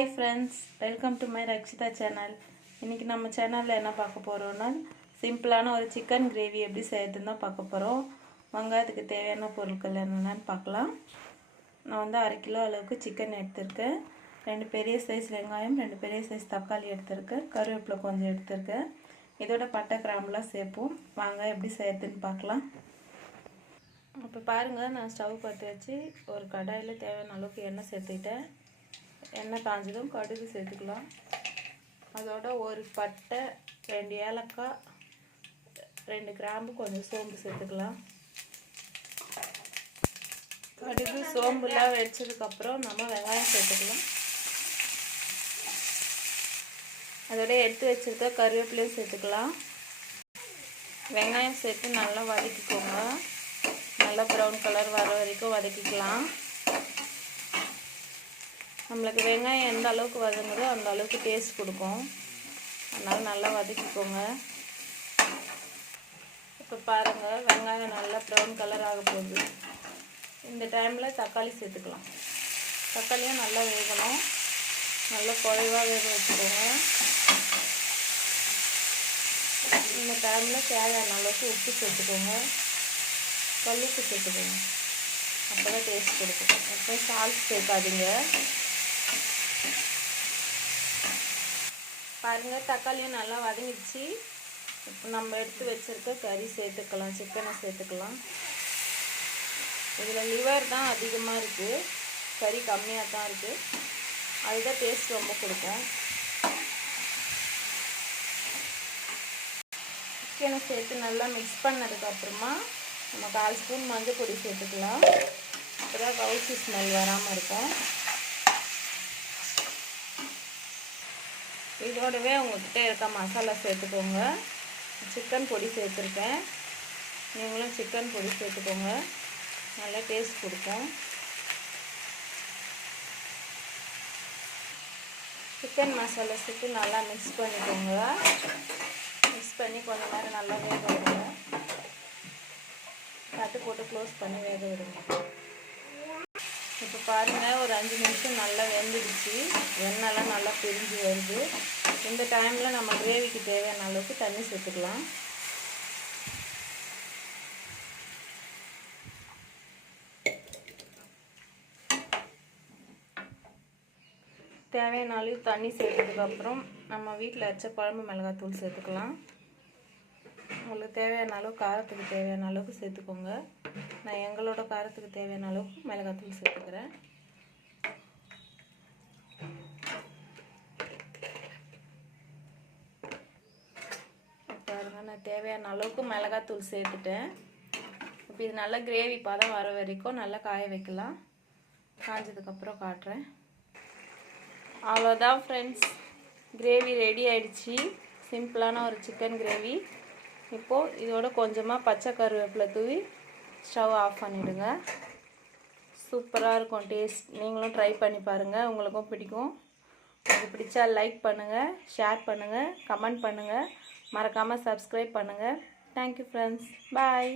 Hi friends, welcome to my Rakshita channel. இன்னைக்கு நம்ம சேனல்ல என்ன பார்க்க போறோம்னா சிம்பிளான ஒரு சிக்கன் கிரேவி எப்படி செய்யறதுன்னு தான் பார்க்க போறோம். வெங்காயத்துக்கு தேவையான பொருட்கள் என்னென்னன்னு பார்க்கலாம். நான் வந்து 1/2 கிலோ அளவுக்கு சிக்கன் எடுத்துர்க்கேன். 2 பெரிய சைஸ் வெங்காயம், 2 பெரிய சைஸ் தக்காளி எடுத்துர்க்கேன். கறிவேப்பிலை கொஞ்சம் எடுத்துர்க்கேன். இதோட பட்டை கிராம்புலாம் சேர்ப்போம். வாங்க எப்படி செய்யறதுன்னு பார்க்கலாம். இப்போ பாருங்க, நான் ஸ்டவ் பற்ற வச்சு ஒரு கடாயில் தேவையான அளவுக்கு எண்ணெய் சேர்த்துக்கிட்டேன். எண்ணெய் காஞ்சதும் கடுகு சேர்த்துக்கலாம். அதோட ஒரு பட்டை, 2 ஏலக்காய், 2 கிராம்பு, கொஞ்சம் சோம்பு சேர்த்துக்கலாம். கடுகு சோம்புலாம் வெடிச்சதுக்கப்புறம் நம்ம வெங்காயம் சேர்த்துக்கலாம். அதோட எடுத்து வச்சுருக்க கருவேப்பிலையும் சேர்த்துக்கலாம். வெங்காயம் சேர்த்து நல்லா வதக்கிக்கோங்க. நல்லா ப்ரௌன் கலர் வர வரைக்கும் வதக்கிக்கலாம். நம்மளுக்கு வெங்காயம் எந்த அளவுக்கு வதங்குதோ அந்த அளவுக்கு டேஸ்ட் கொடுக்கும். அதனால் நல்லா வதக்கிக்கோங்க. இப்போ பாருங்கள், வெங்காயம் நல்லா ப்ரௌன் கலர் ஆக போகுது. இந்த டைமில் தக்காளி சேர்த்துக்கலாம். தக்காளியும் நல்லா வேகணும். நல்லா குழைவாக வேக வச்சுக்கோங்க. இந்த டைமில் தேவையான அளவுக்கு உப்பு சேர்த்துக்கோங்க. கல்லுப்பு சேர்த்துக்கோங்க. அப்போ தான் டேஸ்ட் கொடுக்கும். இப்போ சால்ட் சேர்க்காதீங்க. பாருங்கள், தக்காளியும் நல்லா வதங்கிடுச்சு. இப்போ நம்ம எடுத்து வச்சுருக்க கறி சேர்த்துக்கலாம். சிக்கனை சேர்த்துக்கலாம். இதில் லிவர் தான் அதிகமாக இருக்குது, கறி கம்மியாக தான் இருக்குது. அதுதான் டேஸ்ட் ரொம்ப கொடுக்கும். சிக்கனை சேர்த்து நல்லா மிக்ஸ் பண்ணதுக்கப்புறமா நம்ம 1/4 ஸ்பூன் மஞ்சள் பொடி சேர்த்துக்கலாம். அப்போ தான் கவுச்சி ஸ்மெல் வராமல் இருக்கும். இதோடவே உங்கள்கிட்ட இருக்க மசாலா சேர்த்துக்கோங்க. சிக்கன் பொடி சேர்த்துருக்கேன். நீங்களும் சிக்கன் பொடி சேர்த்துக்கோங்க. நல்லா டேஸ்ட் கொடுக்கும். சிக்கன் மசாலா சேர்த்து நல்லா மிக்ஸ் பண்ணிக்கோங்க. மிக்ஸ் பண்ணி கொஞ்சம் நேரம் நல்லா வேக விடுங்க. தட்டு போட்டு க்ளோஸ் பண்ணி வேக விடுங்க. இப்போ பாருங்கள், ஒரு 5 நிமிஷம் நல்லா வெந்துடுச்சு. எண்ணெய்லாம் நல்லா பிரிஞ்சு வருது. இந்த டைமில் நம்ம கிரேவிக்கு தேவையான அளவுக்கு தண்ணி சேர்த்துக்கலாம். தேவையான அளவு தண்ணி சேர்த்ததுக்கப்புறம் நம்ம வீட்டில் வச்ச குழம்பு மிளகாத்தூள் சேர்த்துக்கலாம். உங்களுக்கு தேவையான அளவு, காரத்துக்கு தேவையான அளவுக்கு சேர்த்துக்கோங்க. நான் எங்களோட காரத்துக்கு தேவையான அளவுக்கு மிளகாத்தூள் சேர்த்துக்கிறேன். பாருங்கள், நான் தேவையான அளவுக்கு மிளகாத்தூள் சேர்த்துட்டேன். இப்போ இது நல்லா கிரேவி பதம் வர வரைக்கும் நல்லா காய வைக்கலாம். காஞ்சதுக்கப்புறம் காட்டுறேன். அவ்வளோதான் ஃப்ரெண்ட்ஸ், கிரேவி ரெடி ஆயிடுச்சு. சிம்பிளான ஒரு சிக்கன் கிரேவி. இப்போது இதோட கொஞ்சமாக பச்சை கருவேப்பிலை தூவி ஸ்டவ் ஆஃப் பண்ணிவிடுங்க. சூப்பராக இருக்கும் டேஸ்ட். நீங்களும் ட்ரை பண்ணி பாருங்கள், உங்களுக்கும் பிடிக்கும். உங்களுக்கு பிடிச்சா லைக் பண்ணுங்கள், ஷேர் பண்ணுங்கள், கமெண்ட் பண்ணுங்கள். மறக்காமல் சப்ஸ்கிரைப் பண்ணுங்கள். Thank you friends. பாய்.